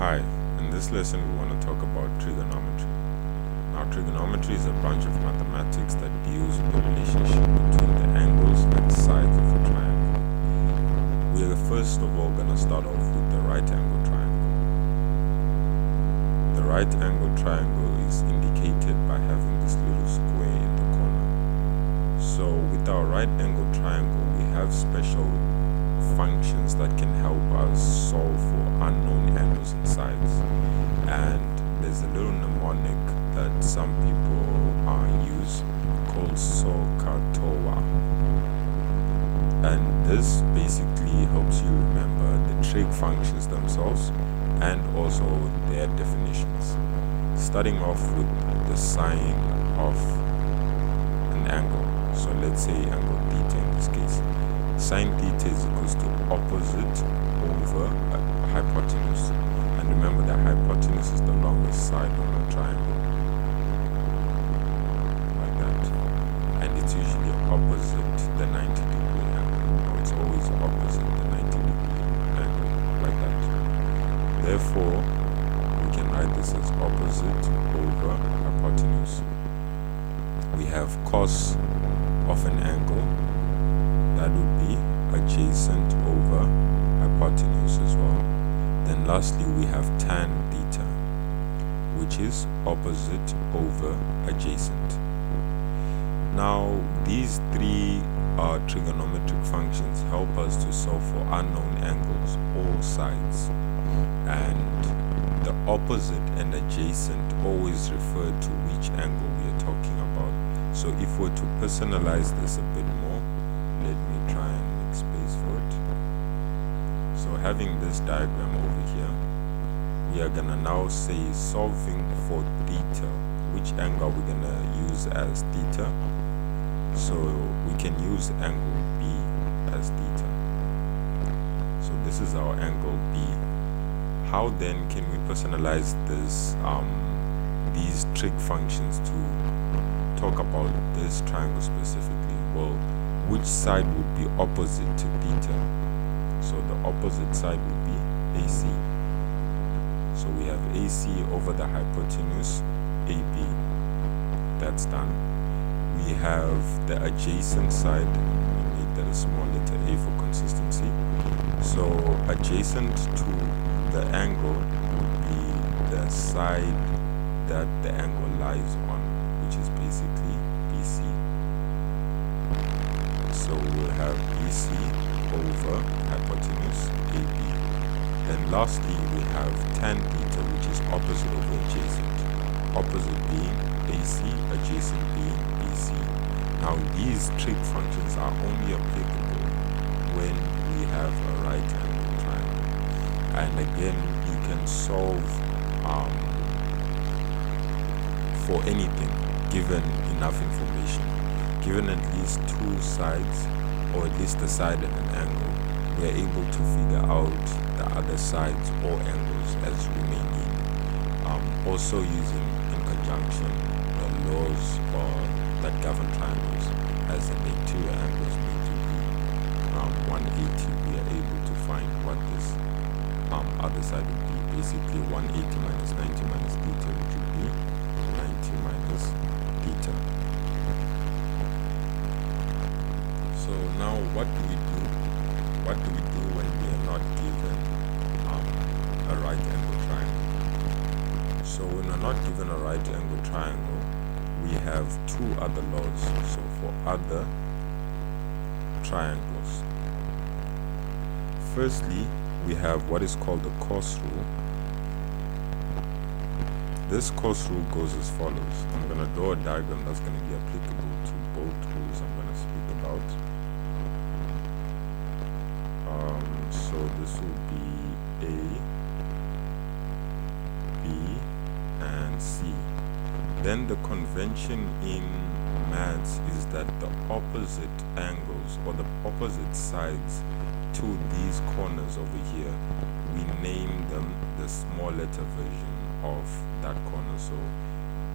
Hi, in this lesson we want to talk about trigonometry. Now, trigonometry is a branch of mathematics that deals with the relationship between the angles and sides of a triangle. We are first of all going to start off with the right angle triangle. The right angle triangle is indicated by having this little square in the corner. So with our right angle triangle, we have special functions that can help us solve for unknown angles and sides, and there's a little mnemonic that some people use called SOHCAHTOA, and this basically helps you remember the trig functions themselves and also their definitions, starting off with the sign of an angle. So let's say angle theta in this case. Sine theta is equals to opposite over hypotenuse, and remember that hypotenuse is the longest side of a triangle, like that, and it's usually opposite the 90-degree angle, or it's always opposite the 90-degree angle, like that. Therefore, we can write this as opposite over hypotenuse. We have cos of an angle, that would be adjacent over hypotenuse as well. Then lastly, we have tan theta, which is opposite over adjacent. Now, these three trigonometric functions help us to solve for unknown angles, all sides. And the opposite and adjacent always refer to which angle we are talking about. So if we're to personalize this a bit more, let me try and make space for it. So having this diagram over here, we are gonna now say solving for theta. Which angle are we gonna use as theta? So we can use angle B as theta. So this is our angle B. How then can we personalize this these trig functions to talk about this triangle specifically? Well, which side would be opposite to theta? So the opposite side would be AC. So we have AC over the hypotenuse, AB. That's done. We have the adjacent side. We make that a small letter A for consistency. So adjacent to the angle would be the side that the angle lies on, which is basically BC. So we'll have BC over hypotenuse AB. Then lastly, we have tan theta, which is opposite over adjacent. Opposite being AC, adjacent being BC. Now these trig functions are only applicable when we have a right angle triangle. And again, you can solve for anything given enough information. Given at least two sides, or at least the side and an angle, we are able to figure out the other sides or angles as we may need. Also using in conjunction the laws that govern triangles, as in the interior angles need to be 180, we are able to find what this other side would be. Basically 180 minus 90 minus theta, which would be 90 minus theta. So now what do we do? What do we do when we are not given a right angle triangle? So when we're not given a right angle triangle, we have two other laws. So for other triangles, firstly, we have what is called the cos rule. This cos rule goes as follows. I'm going to draw a diagram that's going to be applicable to both rules I'm going to speak about. So this will be A, B, and C. Then the convention in maths is that the opposite angles or the opposite sides to these corners over here, we name them the small letter version of that corner. So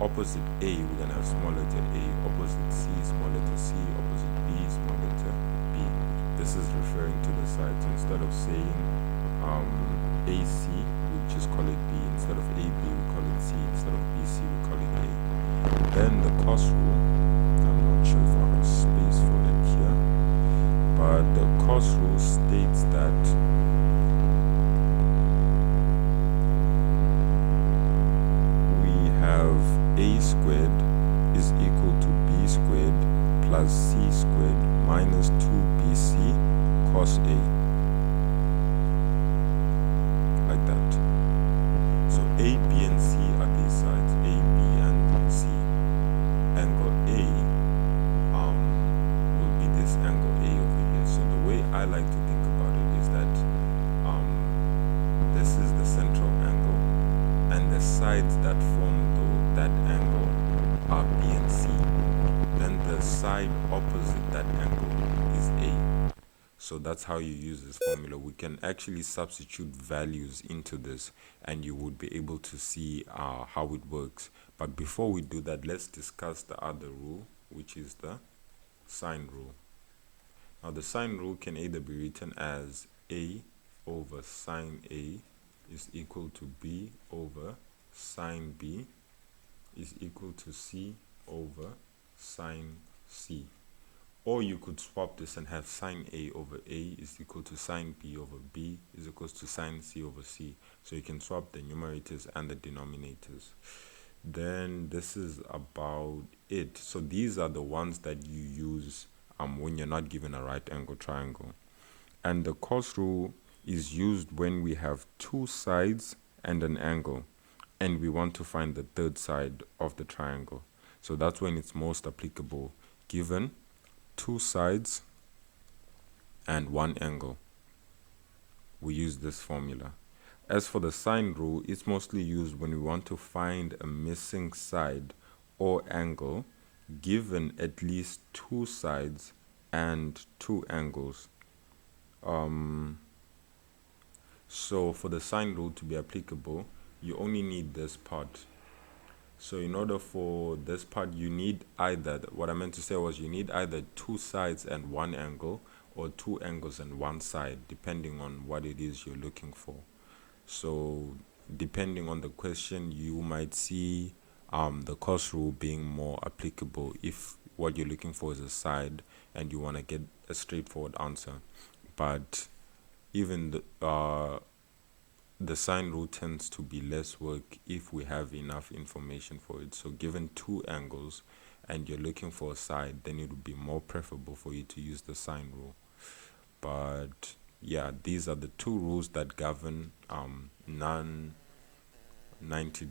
opposite A, we're going to have small letter A, opposite C, small letter C, opposite B, small letter B. This is referring to the side. So instead of saying AC, we just call it cos rule states that we have a squared is equal to b squared plus c squared minus 2bc cos a, like that. So a, b, and c are these sides, a, b, and c. Angle a will be this angle a over here. So the way I like to think about it is that this is the central angle, and the sides that form that angle are b and c. Then the side opposite that angle is a. So that's how you use this formula. We can actually substitute values into this and you would be able to see how it works. But before we do that, let's discuss the other rule, which is the sine rule. Now the sine rule can either be written as a over sine a is equal to b over sine b is equal to c over sine c. Or you could swap this and have sine a over a is equal to sine b over b is equals to sine c over c. So you can swap the numerators and the denominators. Then this is about it. So these are the ones that you use when you're not given a right angle triangle. And the cos rule is used when we have two sides and an angle, and we want to find the third side of the triangle. So that's when it's most applicable, given two sides and one angle. We use this formula. As for the sine rule, it's mostly used when we want to find a missing side or angle given at least two sides and two angles. So for the sine rule to be applicable, you only need this part. So in order for this part, you need either, what I meant to say was you need either two sides and one angle or two angles and one side, depending on what it is you're looking for. So depending on the question, you might see the cos rule being more applicable if what you're looking for is a side and you want to get a straightforward answer. But even the sine rule tends to be less work if we have enough information for it. So given two angles and you're looking for a side, then it would be more preferable for you to use the sine rule. But yeah, these are the two rules that govern non-90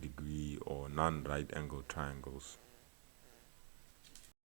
degree or non-right angle triangles.